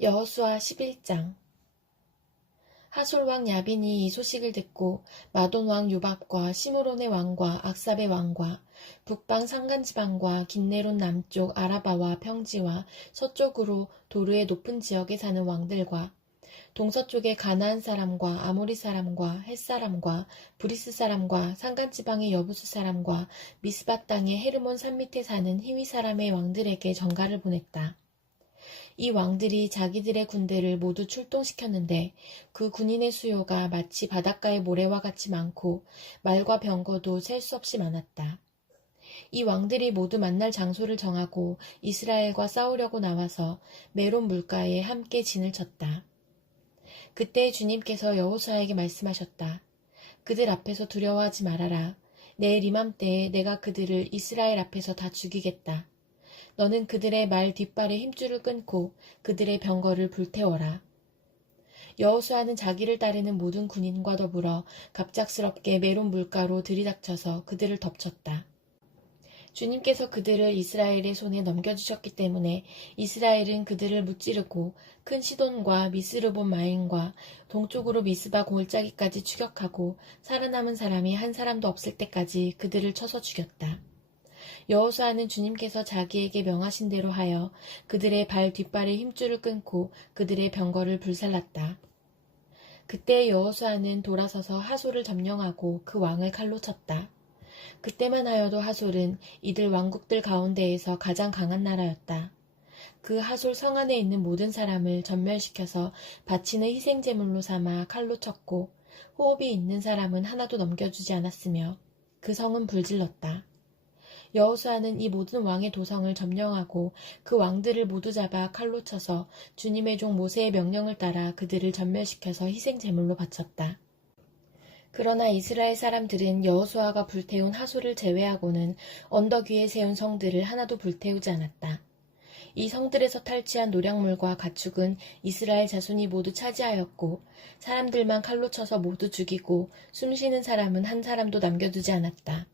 여호수아 11장 하솔 왕 야빈이 이 소식을 듣고 마돈 왕 요밥과 시므론의 왕과 악삽의 왕과 북방 산간 지방과 긴네론 남쪽 아라바와 평지와 서쪽으로 도르의 높은 지역에 사는 왕들과 동서쪽의 가나안 사람과 아모리 사람과 헷 사람과 브리스 사람과 산간 지방의 여부수 사람과 미스바 땅의 헤르몬 산 밑에 사는 히위 사람의 왕들에게 전가를 보냈다. 이 왕들이 자기들의 군대를 모두 출동시켰는데 그 군인의 수요가 마치 바닷가의 모래와 같이 많고 말과 병거도 셀 수 없이 많았다. 이 왕들이 모두 만날 장소를 정하고 이스라엘과 싸우려고 나와서 메론 물가에 함께 진을 쳤다. 그때 주님께서 여호수아에게 말씀하셨다. 그들 앞에서 두려워하지 말아라. 내일 이맘때에 내가 그들을 이스라엘 앞에서 다 죽이겠다. 너는 그들의 말 뒷발에 힘줄을 끊고 그들의 병거를 불태워라. 여호수아는 자기를 따르는 모든 군인과 더불어 갑작스럽게 메론 물가로 들이닥쳐서 그들을 덮쳤다. 주님께서 그들을 이스라엘의 손에 넘겨주셨기 때문에 이스라엘은 그들을 무찌르고 큰 시돈과 미스르본 마인과 동쪽으로 미스바 골짜기까지 추격하고 살아남은 사람이 한 사람도 없을 때까지 그들을 쳐서 죽였다. 여호수아는 주님께서 자기에게 명하신 대로 하여 그들의 발 뒷발에 힘줄을 끊고 그들의 병거를 불살랐다. 그때 여호수아는 돌아서서 하솔을 점령하고 그 왕을 칼로 쳤다. 그때만 하여도 하솔은 이들 왕국들 가운데에서 가장 강한 나라였다. 그 하솔 성 안에 있는 모든 사람을 전멸시켜서 바치는 희생제물로 삼아 칼로 쳤고 호흡이 있는 사람은 하나도 넘겨주지 않았으며 그 성은 불질렀다. 여호수아는 이 모든 왕의 도성을 점령하고 그 왕들을 모두 잡아 칼로 쳐서 주님의 종 모세의 명령을 따라 그들을 전멸시켜서 희생 제물로 바쳤다. 그러나 이스라엘 사람들은 여호수아가 불태운 하솔을 제외하고는 언덕 위에 세운 성들을 하나도 불태우지 않았다. 이 성들에서 탈취한 노략물과 가축은 이스라엘 자손이 모두 차지하였고 사람들만 칼로 쳐서 모두 죽이고 숨쉬는 사람은 한 사람도 남겨두지 않았다.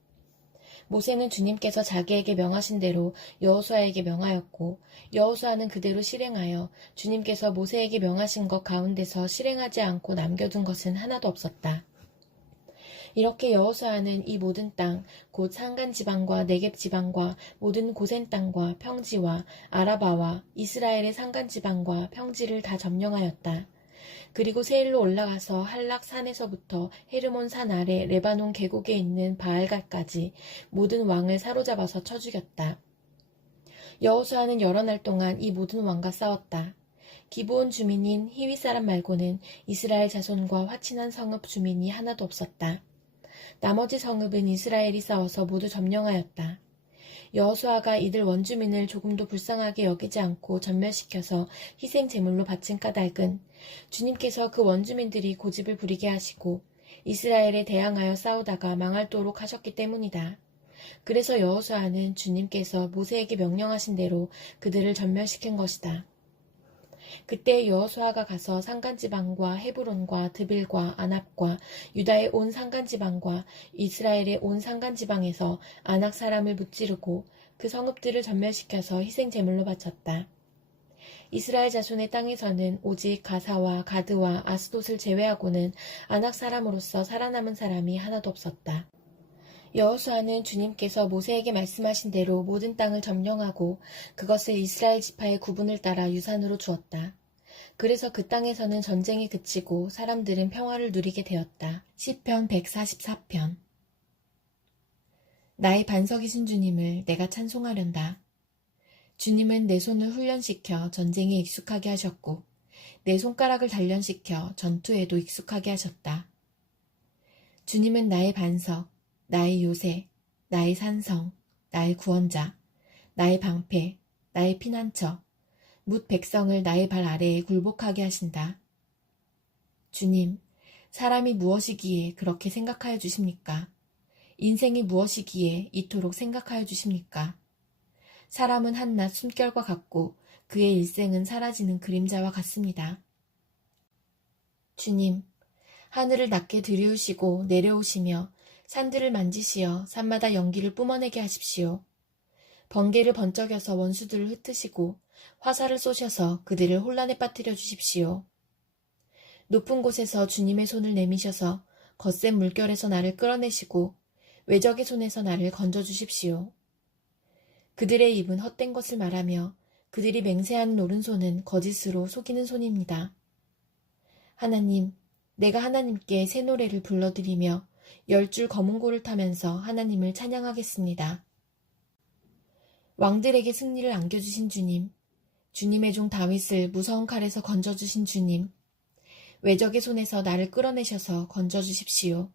모세는 주님께서 자기에게 명하신 대로 여호수아에게 명하였고 여호수아는 그대로 실행하여 주님께서 모세에게 명하신 것 가운데서 실행하지 않고 남겨둔 것은 하나도 없었다. 이렇게 여호수아는 이 모든 땅, 곧 산간 지방과 네겝 지방과 모든 고센 땅과 평지와 아라바와 이스라엘의 산간 지방과 평지를 다 점령하였다. 그리고 세일로 올라가서 한락 산에서부터 헤르몬 산 아래 레바논 계곡에 있는 바알갈까지 모든 왕을 사로잡아서 쳐 죽였다. 여호수아는 여러 날 동안 이 모든 왕과 싸웠다. 기브온 주민인 히위 사람 말고는 이스라엘 자손과 화친한 성읍 주민이 하나도 없었다. 나머지 성읍은 이스라엘이 싸워서 모두 점령하였다. 여호수아가 이들 원주민을 조금도 불쌍하게 여기지 않고 전멸시켜서 희생 제물로 바친 까닭은 주님께서 그 원주민들이 고집을 부리게 하시고 이스라엘에 대항하여 싸우다가 망할 도록 하셨기 때문이다. 그래서 여호수아는 주님께서 모세에게 명령하신 대로 그들을 전멸시킨 것이다. 그때 여호수아가 가서 산간 지방과 헤브론과 드빌과 아납과 유다의 온 산간 지방과 이스라엘의 온 산간 지방에서 아낙 사람을 무찌르고 그 성읍들을 전멸시켜서 희생 제물로 바쳤다. 이스라엘 자손의 땅에서는 오직 가사와 가드와 아스돗을 제외하고는 아낙 사람으로서 살아남은 사람이 하나도 없었다. 여호수아는 주님께서 모세에게 말씀하신 대로 모든 땅을 점령하고 그것을 이스라엘 지파의 구분을 따라 유산으로 주었다. 그래서 그 땅에서는 전쟁이 그치고 사람들은 평화를 누리게 되었다. 시편 144편 나의 반석이신 주님을 내가 찬송하련다. 주님은 내 손을 훈련시켜 전쟁에 익숙하게 하셨고 내 손가락을 단련시켜 전투에도 익숙하게 하셨다. 주님은 나의 반석, 나의 요새, 나의 산성, 나의 구원자, 나의 방패, 나의 피난처, 묻 백성을 나의 발 아래에 굴복하게 하신다. 주님, 사람이 무엇이기에 그렇게 생각하여 주십니까? 인생이 무엇이기에 이토록 생각하여 주십니까? 사람은 한낱 숨결과 같고 그의 일생은 사라지는 그림자와 같습니다. 주님, 하늘을 낮게 들이우시고 내려오시며 산들을 만지시어 산마다 연기를 뿜어내게 하십시오. 번개를 번쩍여서 원수들을 흩으시고 화살을 쏘셔서 그들을 혼란에 빠뜨려 주십시오. 높은 곳에서 주님의 손을 내미셔서 거센 물결에서 나를 끌어내시고 외적의 손에서 나를 건져 주십시오. 그들의 입은 헛된 것을 말하며 그들이 맹세하는 오른손은 거짓으로 속이는 손입니다. 하나님, 내가 하나님께 새 노래를 불러드리며 열 줄 검은 고를 타면서 하나님을 찬양하겠습니다. 왕들에게 승리를 안겨주신 주님, 주님의 종 다윗을 무서운 칼에서 건져주신 주님, 외적의 손에서 나를 끌어내셔서 건져주십시오.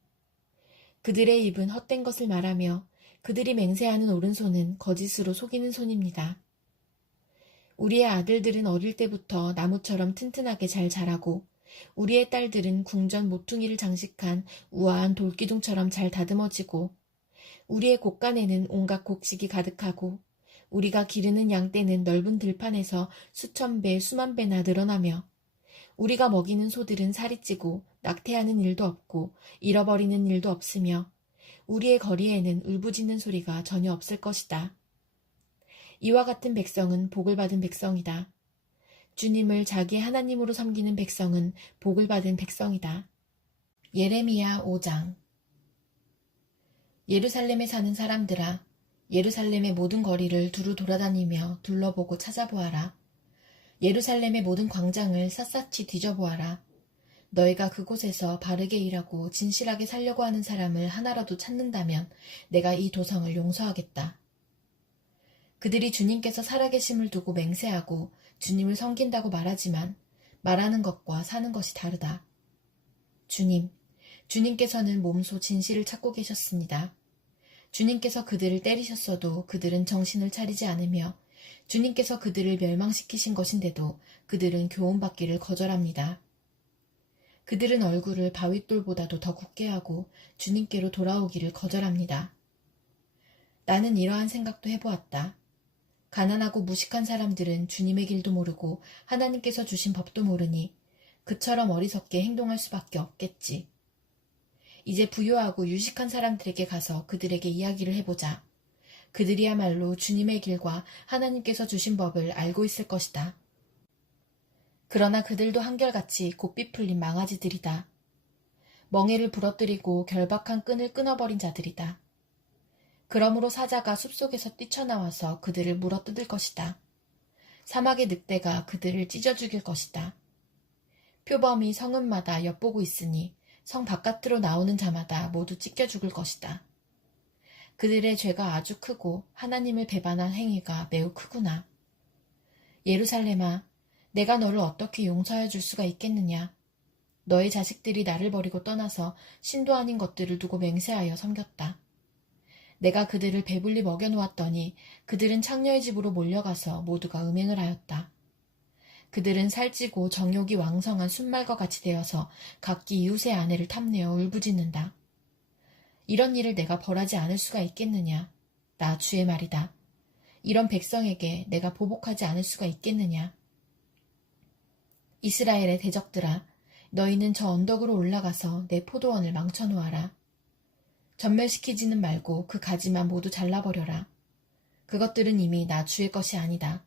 그들의 입은 헛된 것을 말하며 그들이 맹세하는 오른손은 거짓으로 속이는 손입니다. 우리의 아들들은 어릴 때부터 나무처럼 튼튼하게 잘 자라고 우리의 딸들은 궁전 모퉁이를 장식한 우아한 돌기둥처럼 잘 다듬어지고 우리의 곳간에는 온갖 곡식이 가득하고 우리가 기르는 양떼는 넓은 들판에서 수천 배, 수만 배나 늘어나며 우리가 먹이는 소들은 살이 찌고 낙태하는 일도 없고 잃어버리는 일도 없으며 우리의 거리에는 울부짖는 소리가 전혀 없을 것이다. 이와 같은 백성은 복을 받은 백성이다. 주님을 자기 하나님으로 섬기는 백성은 복을 받은 백성이다. 예레미야 5장 예루살렘에 사는 사람들아 예루살렘의 모든 거리를 두루 돌아다니며 둘러보고 찾아보아라. 예루살렘의 모든 광장을 샅샅이 뒤져보아라. 너희가 그곳에서 바르게 일하고 진실하게 살려고 하는 사람을 하나라도 찾는다면 내가 이 도성을 용서하겠다. 그들이 주님께서 살아계심을 두고 맹세하고 주님을 섬긴다고 말하지만 말하는 것과 사는 것이 다르다. 주님, 주님께서는 몸소 진실을 찾고 계셨습니다. 주님께서 그들을 때리셨어도 그들은 정신을 차리지 않으며 주님께서 그들을 멸망시키신 것인데도 그들은 교훈받기를 거절합니다. 그들은 얼굴을 바윗돌보다도 더 굳게 하고 주님께로 돌아오기를 거절합니다. 나는 이러한 생각도 해보았다. 가난하고 무식한 사람들은 주님의 길도 모르고 하나님께서 주신 법도 모르니 그처럼 어리석게 행동할 수밖에 없겠지. 이제 부유하고 유식한 사람들에게 가서 그들에게 이야기를 해보자. 그들이야말로 주님의 길과 하나님께서 주신 법을 알고 있을 것이다. 그러나 그들도 한결같이 곱비 풀린 망아지들이다. 멍에를 부러뜨리고 결박한 끈을 끊어버린 자들이다. 그러므로 사자가 숲속에서 뛰쳐나와서 그들을 물어뜯을 것이다. 사막의 늑대가 그들을 찢어 죽일 것이다. 표범이 성읍마다 엿보고 있으니 성 바깥으로 나오는 자마다 모두 찢겨 죽을 것이다. 그들의 죄가 아주 크고 하나님을 배반한 행위가 매우 크구나. 예루살렘아, 내가 너를 어떻게 용서해 줄 수가 있겠느냐? 너의 자식들이 나를 버리고 떠나서 신도 아닌 것들을 두고 맹세하여 섬겼다. 내가 그들을 배불리 먹여놓았더니 그들은 창녀의 집으로 몰려가서 모두가 음행을 하였다. 그들은 살찌고 정욕이 왕성한 순말과 같이 되어서 각기 이웃의 아내를 탐내어 울부짖는다. 이런 일을 내가 벌하지 않을 수가 있겠느냐? 나 주의 말이다. 이런 백성에게 내가 보복하지 않을 수가 있겠느냐? 이스라엘의 대적들아, 너희는 저 언덕으로 올라가서 내 포도원을 망쳐놓아라. 전멸시키지는 말고 그 가지만 모두 잘라버려라. 그것들은 이미 나 주의 것이 아니다.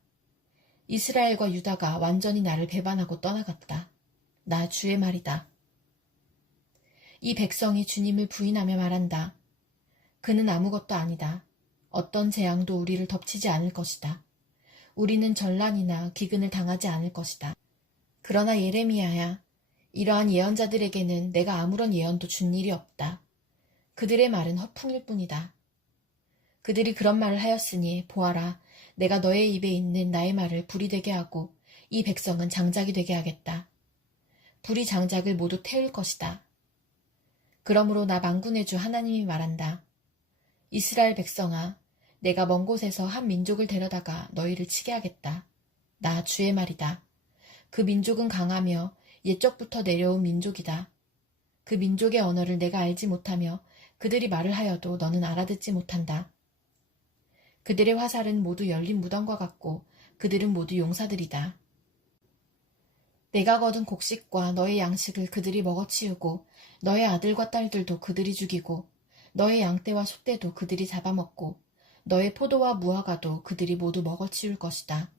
이스라엘과 유다가 완전히 나를 배반하고 떠나갔다. 나 주의 말이다. 이 백성이 주님을 부인하며 말한다. 그는 아무것도 아니다. 어떤 재앙도 우리를 덮치지 않을 것이다. 우리는 전란이나 기근을 당하지 않을 것이다. 그러나 예레미야야, 이러한 예언자들에게는 내가 아무런 예언도 준 일이 없다. 그들의 말은 허풍일 뿐이다. 그들이 그런 말을 하였으니 보아라 내가 너의 입에 있는 나의 말을 불이 되게 하고 이 백성은 장작이 되게 하겠다. 불이 장작을 모두 태울 것이다. 그러므로 나 만군의 주 하나님이 말한다. 이스라엘 백성아 내가 먼 곳에서 한 민족을 데려다가 너희를 치게 하겠다. 나 주의 말이다. 그 민족은 강하며 옛적부터 내려온 민족이다. 그 민족의 언어를 내가 알지 못하며 그들이 말을 하여도 너는 알아듣지 못한다. 그들의 화살은 모두 열린 무덤과 같고 그들은 모두 용사들이다. 내가 거둔 곡식과 너의 양식을 그들이 먹어치우고 너의 아들과 딸들도 그들이 죽이고 너의 양떼와 소떼도 그들이 잡아먹고 너의 포도와 무화과도 그들이 모두 먹어치울 것이다.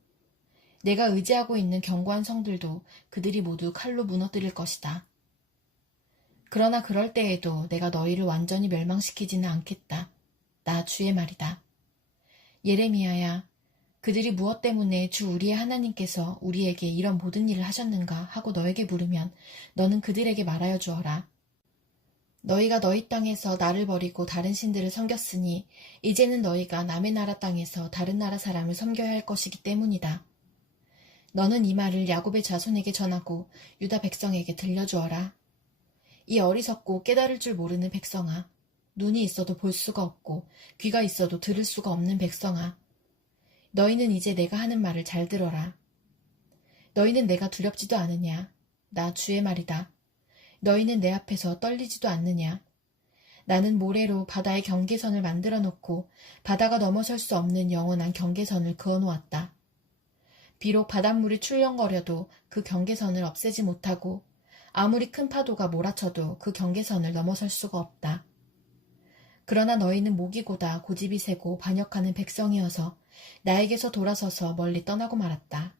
내가 의지하고 있는 견고한 성들도 그들이 모두 칼로 무너뜨릴 것이다. 그러나 그럴 때에도 내가 너희를 완전히 멸망시키지는 않겠다. 나 주의 말이다. 예레미야야, 그들이 무엇 때문에 주 우리의 하나님께서 우리에게 이런 모든 일을 하셨는가 하고 너에게 물으면 너는 그들에게 말하여 주어라. 너희가 너희 땅에서 나를 버리고 다른 신들을 섬겼으니 이제는 너희가 남의 나라 땅에서 다른 나라 사람을 섬겨야 할 것이기 때문이다. 너는 이 말을 야곱의 자손에게 전하고 유다 백성에게 들려주어라. 이 어리석고 깨달을 줄 모르는 백성아, 눈이 있어도 볼 수가 없고 귀가 있어도 들을 수가 없는 백성아, 너희는 이제 내가 하는 말을 잘 들어라. 너희는 내가 두렵지도 않으냐? 나 주의 말이다. 너희는 내 앞에서 떨리지도 않느냐? 나는 모래로 바다의 경계선을 만들어 놓고 바다가 넘어설 수 없는 영원한 경계선을 그어 놓았다. 비록 바닷물이 출렁거려도 그 경계선을 없애지 못하고 아무리 큰 파도가 몰아쳐도 그 경계선을 넘어설 수가 없다. 그러나 너희는 목이고다 고집이 세고 반역하는 백성이어서 나에게서 돌아서서 멀리 떠나고 말았다.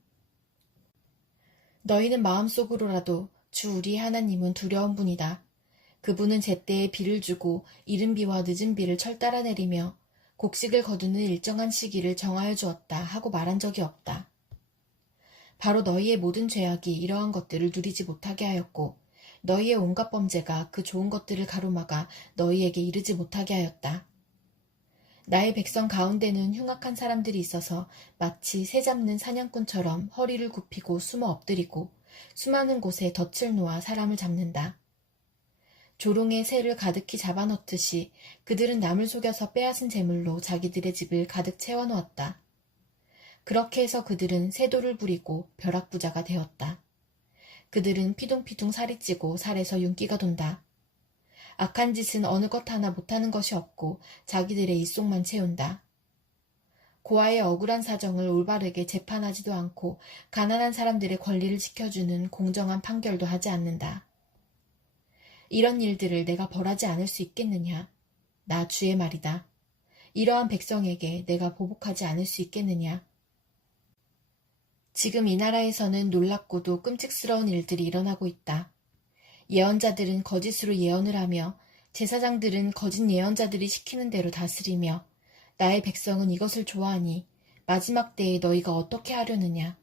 너희는 마음속으로라도 주 우리 하나님은 두려운 분이다. 그분은 제때에 비를 주고 이른 비와 늦은 비를 철따라 내리며 곡식을 거두는 일정한 시기를 정하여 주었다 하고 말한 적이 없다. 바로 너희의 모든 죄악이 이러한 것들을 누리지 못하게 하였고 너희의 온갖 범죄가 그 좋은 것들을 가로막아 너희에게 이르지 못하게 하였다. 나의 백성 가운데는 흉악한 사람들이 있어서 마치 새 잡는 사냥꾼처럼 허리를 굽히고 숨어 엎드리고 수많은 곳에 덫을 놓아 사람을 잡는다. 조롱의 새를 가득히 잡아넣듯이 그들은 남을 속여서 빼앗은 재물로 자기들의 집을 가득 채워놓았다. 그렇게 해서 그들은 세도를 부리고 벼락부자가 되었다. 그들은 피둥피둥 살이 찌고 살에서 윤기가 돈다. 악한 짓은 어느 것 하나 못하는 것이 없고 자기들의 입속만 채운다. 고아의 억울한 사정을 올바르게 재판하지도 않고 가난한 사람들의 권리를 지켜주는 공정한 판결도 하지 않는다. 이런 일들을 내가 벌하지 않을 수 있겠느냐? 나 주의 말이다. 이러한 백성에게 내가 보복하지 않을 수 있겠느냐? 지금 이 나라에서는 놀랍고도 끔찍스러운 일들이 일어나고 있다. 예언자들은 거짓으로 예언을 하며 제사장들은 거짓 예언자들이 시키는 대로 다스리며 나의 백성은 이것을 좋아하니 마지막 때에 너희가 어떻게 하려느냐.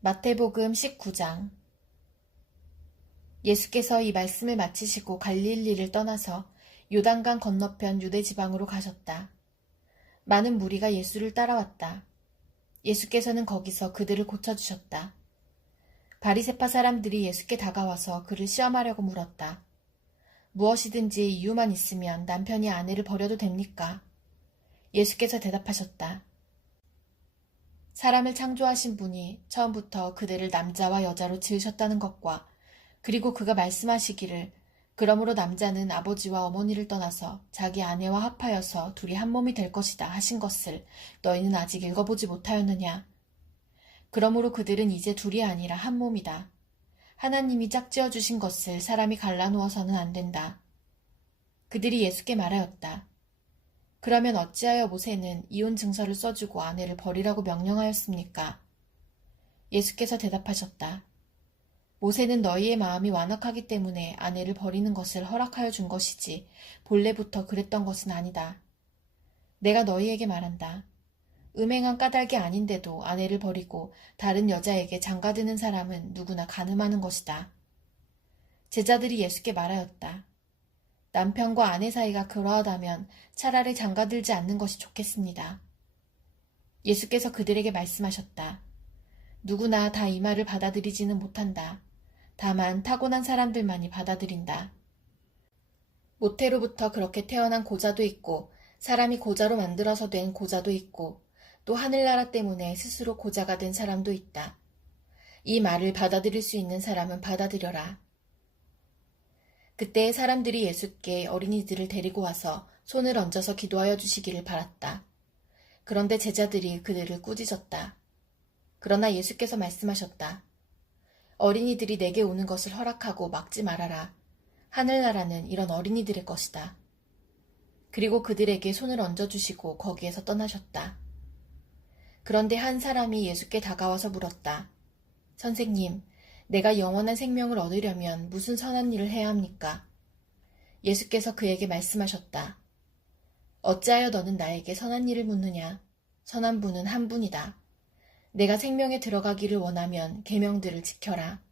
마태복음 19장 예수께서 이 말씀을 마치시고 갈릴리를 떠나서 요단강 건너편 유대 지방으로 가셨다. 많은 무리가 예수를 따라왔다. 예수께서는 거기서 그들을 고쳐주셨다. 바리세파 사람들이 예수께 다가와서 그를 시험하려고 물었다. 무엇이든지 이유만 있으면 남편이 아내를 버려도 됩니까? 예수께서 대답하셨다. 사람을 창조하신 분이 처음부터 그들을 남자와 여자로 지으셨다는 것과 그리고 그가 말씀하시기를 그러므로 남자는 아버지와 어머니를 떠나서 자기 아내와 합하여서 둘이 한 몸이 될 것이다 하신 것을 너희는 아직 읽어보지 못하였느냐? 그러므로 그들은 이제 둘이 아니라 한 몸이다. 하나님이 짝지어 주신 것을 사람이 갈라놓아서는 안 된다. 그들이 예수께 말하였다. 그러면 어찌하여 모세는 이혼 증서를 써주고 아내를 버리라고 명령하였습니까? 예수께서 대답하셨다. 모세는 너희의 마음이 완악하기 때문에 아내를 버리는 것을 허락하여 준 것이지 본래부터 그랬던 것은 아니다. 내가 너희에게 말한다. 음행한 까닭이 아닌데도 아내를 버리고 다른 여자에게 장가드는 사람은 누구나 가늠하는 것이다. 제자들이 예수께 말하였다. 남편과 아내 사이가 그러하다면 차라리 장가들지 않는 것이 좋겠습니다. 예수께서 그들에게 말씀하셨다. 누구나 다 이 말을 받아들이지는 못한다. 다만 타고난 사람들만이 받아들인다. 모태로부터 그렇게 태어난 고자도 있고 사람이 고자로 만들어서 된 고자도 있고 또 하늘나라 때문에 스스로 고자가 된 사람도 있다. 이 말을 받아들일 수 있는 사람은 받아들여라. 그때 사람들이 예수께 어린이들을 데리고 와서 손을 얹어서 기도하여 주시기를 바랐다. 그런데 제자들이 그들을 꾸짖었다. 그러나 예수께서 말씀하셨다. 어린이들이 내게 오는 것을 허락하고 막지 말아라. 하늘나라는 이런 어린이들의 것이다. 그리고 그들에게 손을 얹어주시고 거기에서 떠나셨다. 그런데 한 사람이 예수께 다가와서 물었다. 선생님, 내가 영원한 생명을 얻으려면 무슨 선한 일을 해야 합니까? 예수께서 그에게 말씀하셨다. 어찌하여 너는 나에게 선한 일을 묻느냐? 선한 분은 한 분이다. 내가 생명에 들어가기를 원하면 계명들을 지켜라.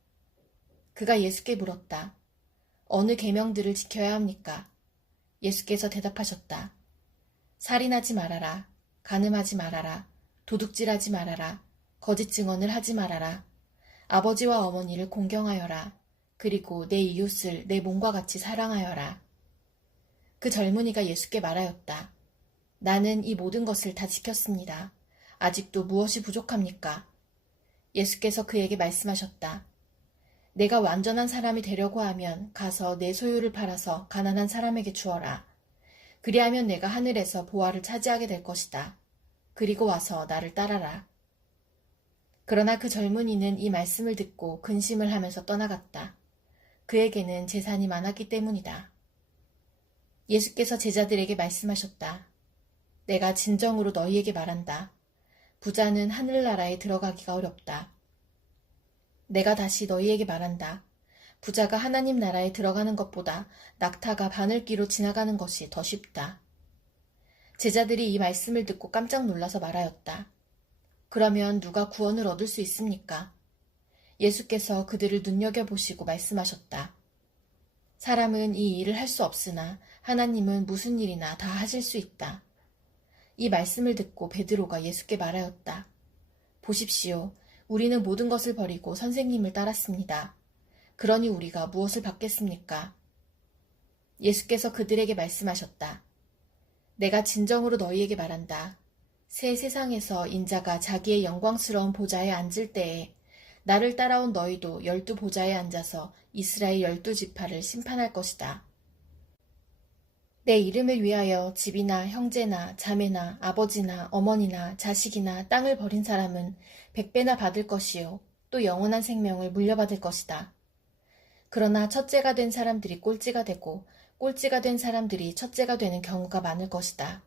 그가 예수께 물었다. 어느 계명들을 지켜야 합니까? 예수께서 대답하셨다. 살인하지 말아라. 간음하지 말아라. 도둑질하지 말아라. 거짓 증언을 하지 말아라. 아버지와 어머니를 공경하여라. 그리고 내 이웃을 내 몸과 같이 사랑하여라. 그 젊은이가 예수께 말하였다. 나는 이 모든 것을 다 지켰습니다. 아직도 무엇이 부족합니까? 예수께서 그에게 말씀하셨다. 내가 완전한 사람이 되려고 하면 가서 내 소유를 팔아서 가난한 사람에게 주어라. 그리하면 내가 하늘에서 보화를 차지하게 될 것이다. 그리고 와서 나를 따라라. 그러나 그 젊은이는 이 말씀을 듣고 근심을 하면서 떠나갔다. 그에게는 재산이 많았기 때문이다. 예수께서 제자들에게 말씀하셨다. 내가 진정으로 너희에게 말한다. 부자는 하늘나라에 들어가기가 어렵다. 내가 다시 너희에게 말한다. 부자가 하나님 나라에 들어가는 것보다 낙타가 바늘기로 지나가는 것이 더 쉽다. 제자들이 이 말씀을 듣고 깜짝 놀라서 말하였다. 그러면 누가 구원을 얻을 수 있습니까? 예수께서 그들을 눈여겨보시고 말씀하셨다. 사람은 이 일을 할 수 없으나 하나님은 무슨 일이나 다 하실 수 있다. 이 말씀을 듣고 베드로가 예수께 말하였다. 보십시오. 우리는 모든 것을 버리고 선생님을 따랐습니다. 그러니 우리가 무엇을 받겠습니까? 예수께서 그들에게 말씀하셨다. 내가 진정으로 너희에게 말한다. 새 세상에서 인자가 자기의 영광스러운 보좌에 앉을 때에 나를 따라온 너희도 열두 보좌에 앉아서 이스라엘 열두 지파를 심판할 것이다. 내 이름을 위하여 집이나 형제나 자매나 아버지나 어머니나 자식이나 땅을 버린 사람은 백배나 받을 것이요 또 영원한 생명을 물려받을 것이다. 그러나 첫째가 된 사람들이 꼴찌가 되고 꼴찌가 된 사람들이 첫째가 되는 경우가 많을 것이다.